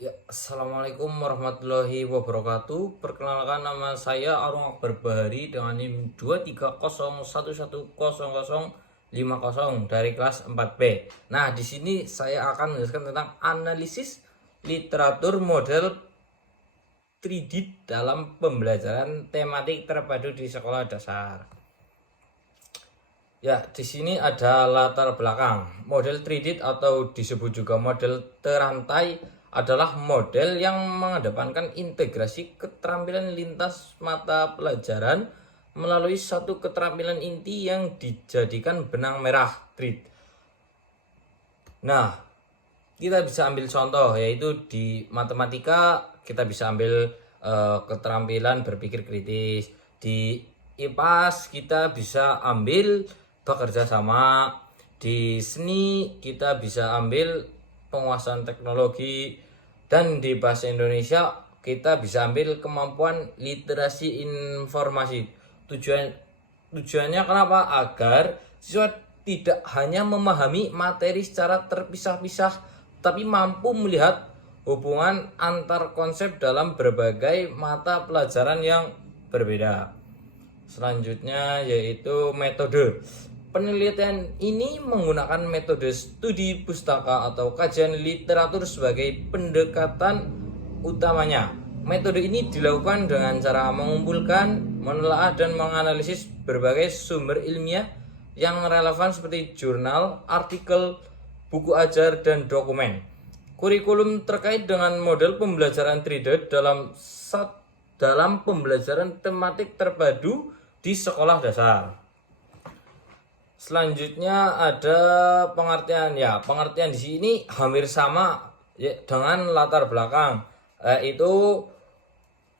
Ya, Assalamualaikum warahmatullahi wabarakatuh. Perkenalkan, nama saya Arung Akbar Bahari dengan NIM 23011100050 dari kelas 4B. Nah, di sini saya akan menjelaskan tentang analisis literatur model 3D dalam pembelajaran tematik terpadu di sekolah dasar. Ya, di sini ada latar belakang. Model 3D atau disebut juga model terantai adalah model yang mengedepankan integrasi keterampilan lintas mata pelajaran melalui satu keterampilan inti yang dijadikan benang merah 3D. Nah, kita bisa ambil contoh, yaitu di matematika kita bisa ambil keterampilan berpikir kritis. Di IPAS kita bisa ambil bekerja sama. Di seni kita bisa ambil penguasaan teknologi, dan di bahasa Indonesia kita bisa ambil kemampuan literasi informasi. Tujuannya kenapa? Agar siswa tidak hanya memahami materi secara terpisah-pisah, tapi mampu melihat hubungan antar konsep dalam berbagai mata pelajaran yang berbeda. Selanjutnya yaitu metode. Penelitian ini menggunakan metode studi pustaka atau kajian literatur sebagai pendekatan utamanya. Metode ini dilakukan dengan cara mengumpulkan, menelaah, dan menganalisis berbagai sumber ilmiah yang relevan seperti jurnal, artikel, buku ajar, dan dokumen. Kurikulum terkait dengan model pembelajaran 3D dalam pembelajaran tematik terpadu di sekolah dasar. Selanjutnya ada pengertian. Ya, pengertian di sini hampir sama ya, dengan latar belakang, yaitu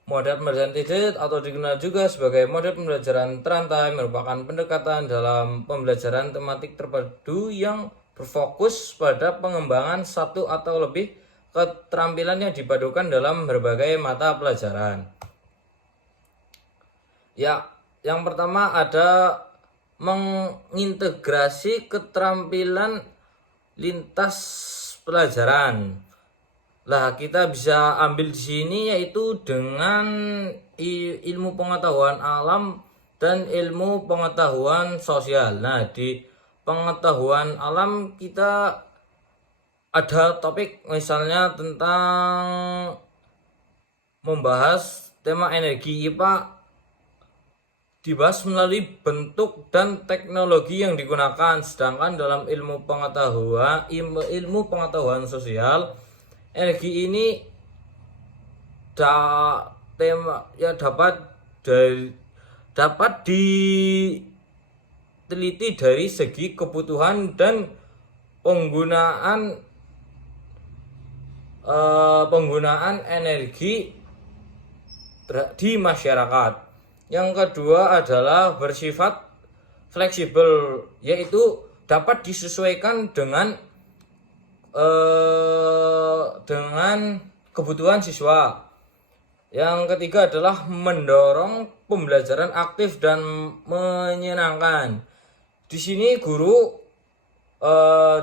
model pembelajaran 3D atau dikenal juga sebagai model pembelajaran terantai merupakan pendekatan dalam pembelajaran tematik terpadu yang berfokus pada pengembangan satu atau lebih keterampilan yang dipadukan dalam berbagai mata pelajaran. Ya, yang pertama ada mengintegrasi keterampilan lintas pelajaran. Lah, kita bisa ambil di sini yaitu dengan ilmu pengetahuan alam dan ilmu pengetahuan sosial. Nah, di pengetahuan alam kita ada topik misalnya tentang membahas tema energi. IPA dibahas melalui bentuk dan teknologi yang digunakan, sedangkan dalam ilmu pengetahuan sosial, energi ini dapat diteliti dari segi kebutuhan dan penggunaan energi di masyarakat. Yang kedua adalah bersifat fleksibel, yaitu dapat disesuaikan dengan kebutuhan siswa. Yang ketiga adalah mendorong pembelajaran aktif dan menyenangkan. Di sini guru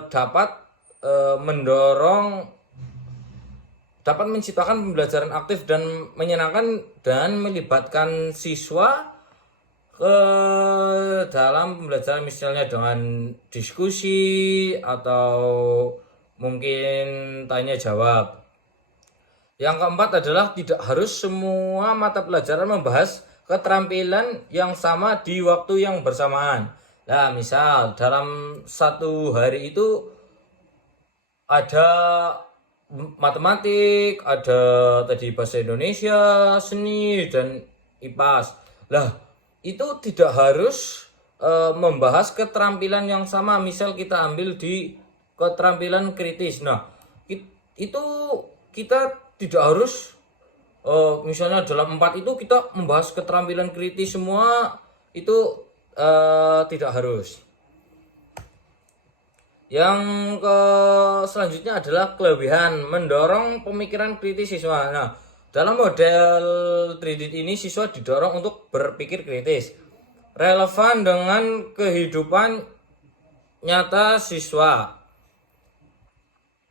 dapat menciptakan pembelajaran aktif dan menyenangkan dan melibatkan siswa ke dalam pembelajaran, misalnya dengan diskusi atau mungkin tanya jawab. Yang keempat adalah tidak harus semua mata pelajaran membahas keterampilan yang sama di waktu yang bersamaan. Nah, misal dalam satu hari itu ada matematik, ada tadi bahasa Indonesia, seni, dan IPAS. Lah, itu tidak harus membahas keterampilan yang sama. Misal kita ambil di keterampilan kritis. Nah, itu kita tidak harus misalnya dalam 4 itu kita membahas keterampilan kritis semua, itu tidak harus. Yang selanjutnya adalah kelebihan mendorong pemikiran kritis siswa. Nah, dalam model 3D ini siswa didorong untuk berpikir kritis, relevan dengan kehidupan nyata siswa.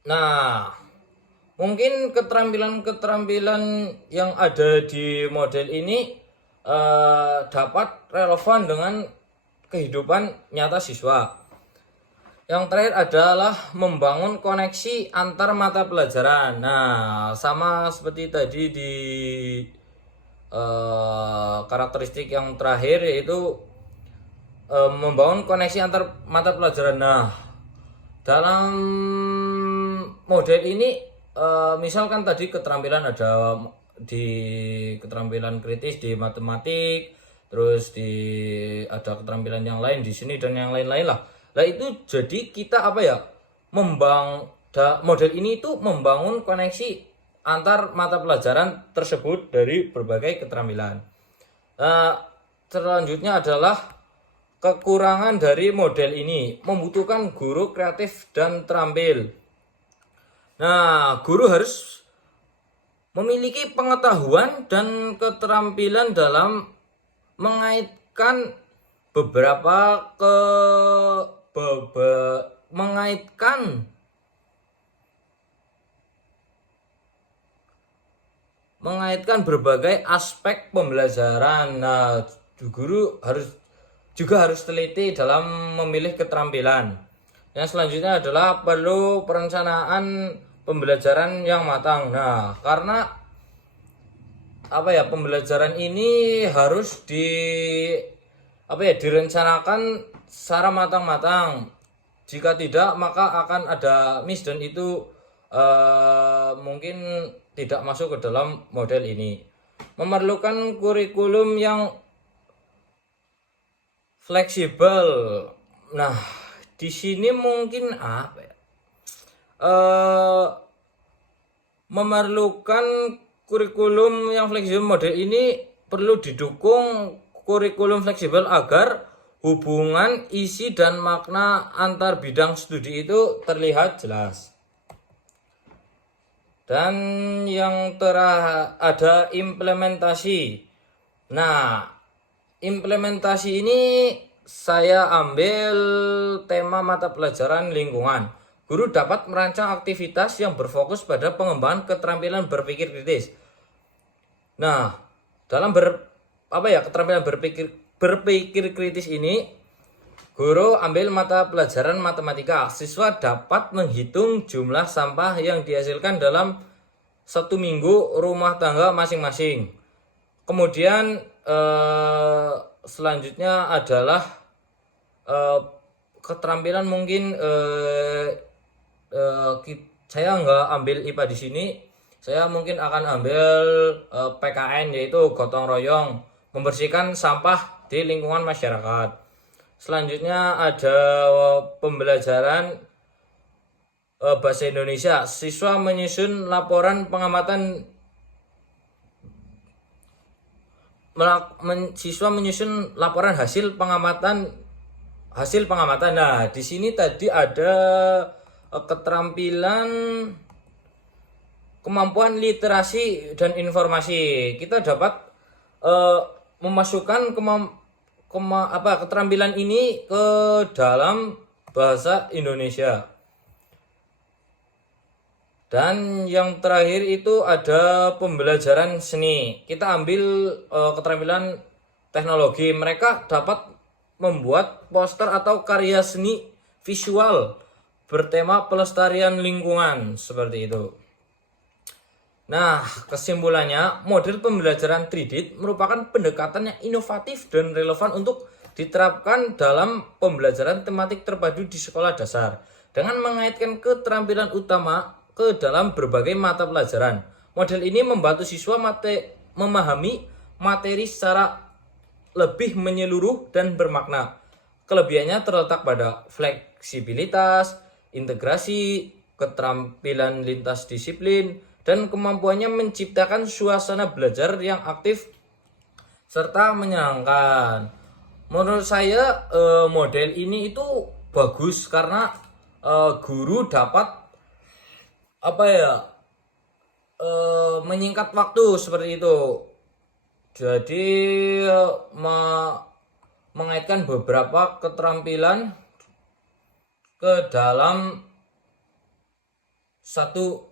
Nah, Mungkin keterampilan-keterampilan yang ada di model ini dapat relevan dengan kehidupan nyata siswa. Yang terakhir adalah membangun koneksi antar mata pelajaran. Nah, sama seperti tadi di karakteristik yang terakhir, yaitu membangun koneksi antar mata pelajaran. Nah, dalam model ini misalkan tadi keterampilan ada di keterampilan kritis di matematik, terus ada keterampilan yang lain di sini dan yang lain-lain lah. Nah itu jadi kita apa ya, model ini itu membangun koneksi antar mata pelajaran tersebut dari berbagai keterampilan. Selanjutnya adalah kekurangan dari model ini, membutuhkan guru kreatif dan terampil. Nah, guru harus memiliki pengetahuan dan keterampilan dalam mengaitkan mengaitkan berbagai aspek pembelajaran. Nah, guru juga harus teliti dalam memilih keterampilan. Yang selanjutnya adalah perlu perencanaan pembelajaran yang matang. Nah, karena pembelajaran ini harus direncanakan secara matang-matang. Jika tidak, maka akan ada miss dan itu mungkin tidak masuk ke dalam model ini. Memerlukan kurikulum yang fleksibel. Nah, di sini mungkin memerlukan kurikulum yang fleksibel. Model ini perlu didukung kurikulum fleksibel agar hubungan isi dan makna antar bidang studi itu terlihat jelas. Dan yang terakhir ada implementasi. Nah, implementasi ini saya ambil tema mata pelajaran lingkungan. Guru dapat merancang aktivitas yang berfokus pada pengembangan keterampilan berpikir kritis. Nah, dalam keterampilan berpikir kritis ini, guru ambil mata pelajaran matematika. Siswa dapat menghitung jumlah sampah yang dihasilkan dalam 1 minggu rumah tangga masing-masing. Kemudian selanjutnya adalah keterampilan mungkin saya nggak ambil IPA di sini. Saya mungkin akan ambil PKN, yaitu gotong royong membersihkan sampah di lingkungan masyarakat. Selanjutnya ada pembelajaran bahasa Indonesia. Siswa menyusun laporan pengamatan hasil pengamatan. Nah, di sini tadi ada keterampilan kemampuan literasi dan informasi. Kita dapat memasukkan keterampilan ini ke dalam bahasa Indonesia. Dan yang terakhir itu ada pembelajaran seni. Kita ambil keterampilan teknologi. Mereka dapat membuat poster atau karya seni visual bertema pelestarian lingkungan, seperti itu. Nah, kesimpulannya, model pembelajaran 3D merupakan pendekatan yang inovatif dan relevan untuk diterapkan dalam pembelajaran tematik terpadu di sekolah dasar dengan mengaitkan keterampilan utama ke dalam berbagai mata pelajaran. Model ini membantu siswa memahami materi secara lebih menyeluruh dan bermakna. Kelebihannya terletak pada fleksibilitas, integrasi, keterampilan lintas disiplin, dan kemampuannya menciptakan suasana belajar yang aktif serta menyenangkan. Menurut saya model ini itu bagus karena guru dapat menyingkat waktu, seperti itu. Jadi mengaitkan beberapa keterampilan ke dalam satu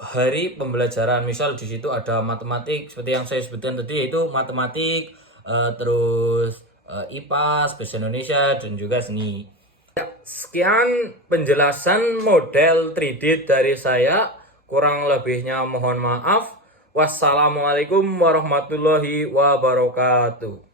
hari pembelajaran. Misal di situ ada matematik seperti yang saya sebutkan tadi, yaitu matematik, terus IPA, bahasa Indonesia, dan juga seni. Sekian penjelasan model 3D dari saya. Kurang lebihnya mohon maaf. Wassalamualaikum warahmatullahi wabarakatuh.